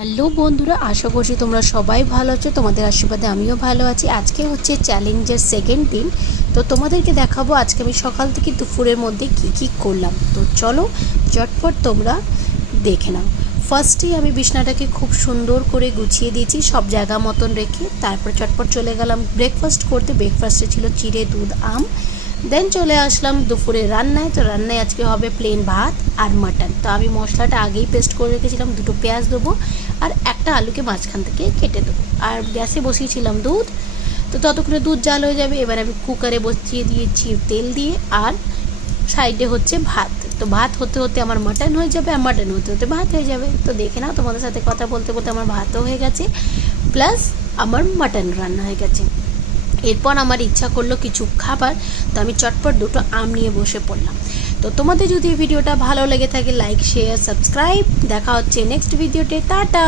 Hello বন্ধুরা, আশা করছি তোমরা সবাই ভালো আছো। তোমাদের আশীর্বাদে আমিও ভালো আছি। আজকে হচ্ছে চ্যালেঞ্জের সেকেন্ড দিন। তো তোমাদেরকে দেখাবো আজকে আমি সকাল থেকে দুপুরের মধ্যে কি করলাম। তো চলো চটপট তোমরা দেখে নাও। ফার্স্টেই আমি বিছনাটাকে খুব সুন্দর করে গুছিয়ে দিয়েছি সব জায়গা মতন রেখে। তারপর চটপট চলে গেলাম ব্রেকফাস্ট করতে। ব্রেকফাস্টে ছিল চিড়ে, দুধ, আম। দেন চলে আসলাম দুপুরে রান্নায়। তো রান্নায় আজকে হবে প্লেন ভাত আর মাটন। তো আমি মশলাটা আগেই পেস্ট করে রেখেছিলাম। দুটো পেঁয়াজ দেবো আর একটা আলুকে মাঝখান থেকে কেটে দেবো। আর গ্যাসে বসিয়েছিলাম দুধ। তো ততক্ষণে দুধ জাল হয়ে যাবে। এবার আমি কুকারে বসিয়ে দিয়েছি তেল দিয়ে, আর সাইডে হচ্ছে ভাত। তো ভাত হতে হতে আমার মাটন হয়ে যাবে, আর মাটন হতে হতে ভাত হয়ে যাবে। তো দেখে নাও, তোমাদের সাথে কথা বলতে বলতে আমার ভাতও হয়ে গেছে, প্লাস আমার মাটন রান্না হয়ে গেছে। এরপর আমার ইচ্ছা করলো কিছু খাবার, তো আমি চটপট দুটো আম নিয়ে বসে পড়লাম। তো তোমাদের যদি এই ভিডিওটা ভালো লেগে থাকে, লাইক, শেয়ার, সাবস্ক্রাইব। দেখা হচ্ছে নেক্সট ভিডিওতে। টাটা।